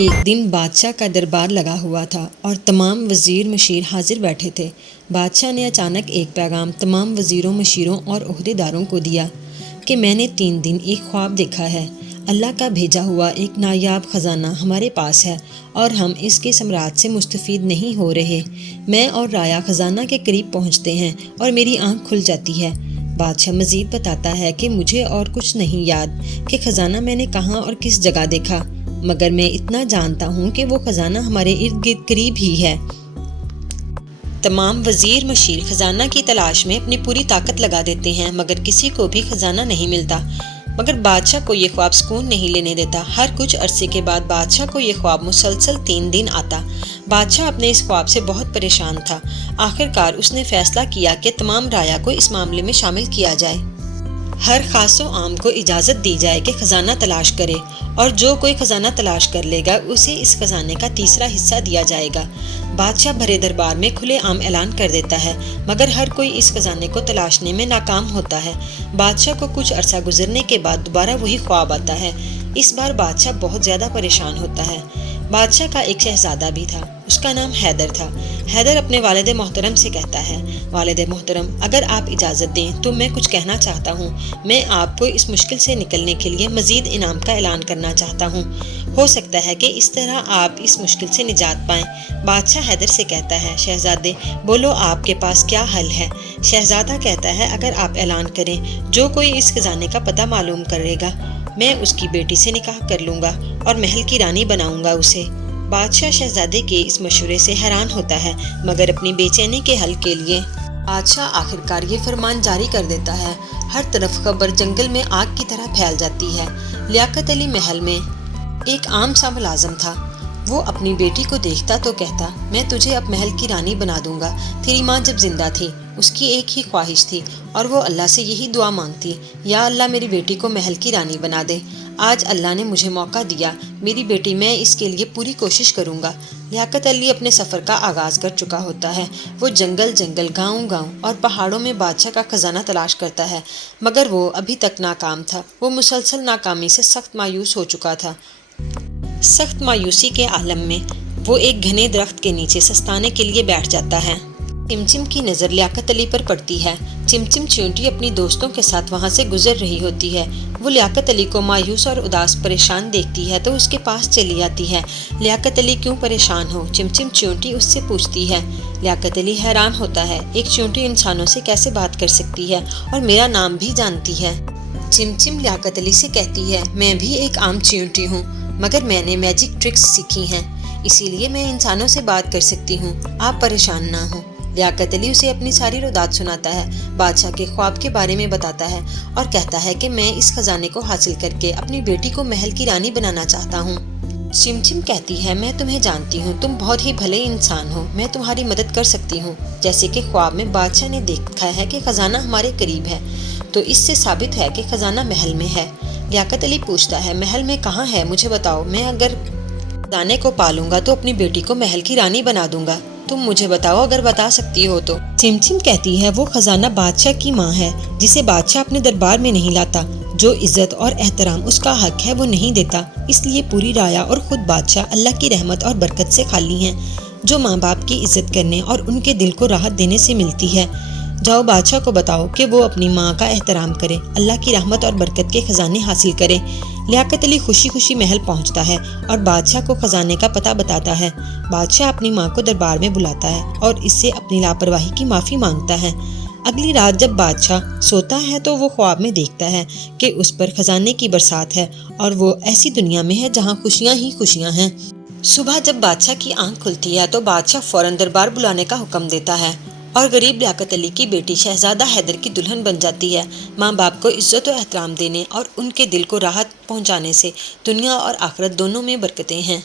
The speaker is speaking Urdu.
ایک دن بادشاہ کا دربار لگا ہوا تھا اور تمام وزیر مشیر حاضر بیٹھے تھے۔ بادشاہ نے اچانک ایک پیغام تمام وزیروں، مشیروں اور عہدیداروں کو دیا کہ میں نے 3 دن ایک خواب دیکھا ہے۔ اللہ کا بھیجا ہوا ایک نایاب خزانہ ہمارے پاس ہے اور ہم اس کے ثمرات سے مستفید نہیں ہو رہے۔ میں اور رایا خزانہ کے قریب پہنچتے ہیں اور میری آنکھ کھل جاتی ہے۔ بادشاہ مزید بتاتا ہے کہ مجھے اور کچھ نہیں یاد کہ خزانہ میں نے کہاں اور کس جگہ دیکھا، مگر میں اتنا جانتا ہوں کہ وہ خزانہ ہمارے ارد گرد قریب ہی ہے۔ تمام وزیر مشیر خزانہ کی تلاش میں اپنی پوری طاقت لگا دیتے ہیں، مگر کسی کو بھی خزانہ نہیں ملتا۔ مگر بادشاہ کو یہ خواب سکون نہیں لینے دیتا۔ ہر کچھ عرصے کے بعد بادشاہ کو یہ خواب مسلسل 3 دن آتا۔ بادشاہ اپنے اس خواب سے بہت پریشان تھا۔ آخرکار اس نے فیصلہ کیا کہ تمام رایا کو اس معاملے میں شامل کیا جائے۔ ہر خاص و عام کو اجازت دی جائے کہ خزانہ تلاش کرے، اور جو کوئی خزانہ تلاش کر لے گا اسے اس خزانے کا تیسرا حصہ دیا جائے گا۔ بادشاہ بھرے دربار میں کھلے عام اعلان کر دیتا ہے، مگر ہر کوئی اس خزانے کو تلاشنے میں ناکام ہوتا ہے۔ بادشاہ کو کچھ عرصہ گزرنے کے بعد دوبارہ وہی خواب آتا ہے۔ اس بار بادشاہ بہت زیادہ پریشان ہوتا ہے۔ بادشاہ کا ایک شہزادہ بھی تھا، اس کا نام حیدر تھا۔ حیدر اپنے والد محترم سے کہتا ہے، والد محترم، اگر آپ اجازت دیں تو میں کچھ کہنا چاہتا ہوں۔ میں آپ کو اس مشکل سے نکلنے کے لیے مزید انعام کا اعلان کرنا چاہتا ہوں۔ ہو سکتا ہے کہ اس طرح آپ اس مشکل سے نجات پائیں۔ بادشاہ حیدر سے کہتا ہے، شہزادے بولو، آپ کے پاس کیا حل ہے؟ شہزادہ کہتا ہے، اگر آپ اعلان کریں، جو کوئی اس خزانے کا پتہ معلوم کرے گا، میں اس کی بیٹی سے نکاح کر لوں گا اور محل کی رانی بناؤں گا اسے۔ بادشاہ شہزادے کے اس مشورے سے حیران ہوتا ہے، مگر اپنی بے چینی کے حل کے لیے بادشاہ آخرکار یہ فرمان جاری کر دیتا ہے۔ ہر طرف خبر جنگل میں آگ کی طرح پھیل جاتی ہے۔ لیاقت علی محل میں ایک عام سا ملازم تھا۔ وہ اپنی بیٹی کو دیکھتا تو کہتا، میں تجھے اب محل کی رانی بنا دوں گا۔ تیری ماں جب زندہ تھی اس کی ایک ہی خواہش تھی اور وہ اللہ سے یہی دعا مانگتی، یا اللہ میری بیٹی کو محل کی رانی بنا دے۔ آج اللہ نے مجھے موقع دیا، میری بیٹی، میں اس کے لیے پوری کوشش کروں گا۔ لیاقت علی اپنے سفر کا آغاز کر چکا ہوتا ہے۔ وہ جنگل جنگل، گاؤں گاؤں اور پہاڑوں میں بادشاہ کا خزانہ تلاش کرتا ہے، مگر وہ ابھی تک ناکام تھا۔ وہ مسلسل ناکامی سے سخت مایوس ہو چکا تھا۔ سخت مایوسی کے عالم میں وہ ایک گھنے درخت کے نیچے سستانے کے لیے بیٹھ جاتا ہے۔ چمچم کی نظر لیاقت علی پر پڑتی ہے۔ چمچم چیونٹی اپنی دوستوں کے ساتھ وہاں سے گزر رہی ہوتی ہے۔ وہ لیاقت علی کو مایوس اور اداس پریشان دیکھتی ہے تو اس کے پاس چلی آتی ہے۔ لیاقت علی کیوں پریشان ہو؟ چمچم چیونٹی اس سے پوچھتی ہے۔ لیاقت علی حیران ہوتا ہے، ایک چیونٹی انسانوں سے کیسے بات کر سکتی ہے اور میرا نام بھی جانتی ہے؟ چمچم لیاقت علی سے کہتی ہے، میں بھی ایک عام چیونٹی ہوں، مگر میں نے میجک ٹرکس سیکھی ہیں، اسی لیے میں انسانوں سے بات کر سکتی ہوں۔ آپ پریشان نہ ہوں۔ لیاقت علی اسے اپنی ساری رودات سناتا ہے، بادشاہ کے خواب کے بارے میں بتاتا ہے اور کہتا ہے کہ میں اس خزانے کو حاصل کر کے اپنی بیٹی کو محل کی رانی بنانا چاہتا ہوں۔ چمچم کہتی ہے، میں تمہیں جانتی ہوں، تم بہت ہی بھلے انسان ہو، میں تمہاری مدد کر سکتی ہوں۔ جیسے کہ خواب میں بادشاہ نے دیکھا ہے کہ خزانہ ہمارے قریب ہے، تو اس سے ثابت ہے کہ خزانہ محل میں ہے۔ لیاقت علی پوچھتا ہے، محل میں کہاں ہے؟ مجھے بتاؤ، میں اگر خزانے کو پالوں گا تو اپنی بیٹی کو محل کی رانی بنا دوں گا۔ تم مجھے بتاؤ اگر بتا سکتی ہو تو۔ چمچم کہتی ہے، وہ خزانہ بادشاہ کی ماں ہے، جسے بادشاہ اپنے دربار میں نہیں لاتا۔ جو عزت اور احترام اس کا حق ہے وہ نہیں دیتا، اس لیے پوری رایا اور خود بادشاہ اللہ کی رحمت اور برکت سے خالی ہیں، جو ماں باپ کی عزت کرنے اور ان کے دل کو راحت دینے سے ملتی ہے۔ جاؤ بادشاہ کو بتاؤ کہ وہ اپنی ماں کا احترام کرے، اللہ کی رحمت اور برکت کے خزانے حاصل کرے۔ لیاقت علی خوشی خوشی محل پہنچتا ہے اور بادشاہ کو خزانے کا پتہ بتاتا ہے۔ بادشاہ اپنی ماں کو دربار میں بلاتا ہے اور اس سے اپنی لاپرواہی کی معافی مانگتا ہے۔ اگلی رات جب بادشاہ سوتا ہے تو وہ خواب میں دیکھتا ہے کہ اس پر خزانے کی برسات ہے اور وہ ایسی دنیا میں ہے جہاں خوشیاں ہی خوشیاں ہیں۔ صبح جب بادشاہ کی آنکھ کھلتی ہے تو بادشاہ فوراً دربار بلانے کا حکم دیتا ہے اور غریب لیاقت علی کی بیٹی شہزادہ حیدر کی دلہن بن جاتی ہے۔ ماں باپ کو عزت و احترام دینے اور ان کے دل کو راحت پہنچانے سے دنیا اور آخرت دونوں میں برکتیں ہیں۔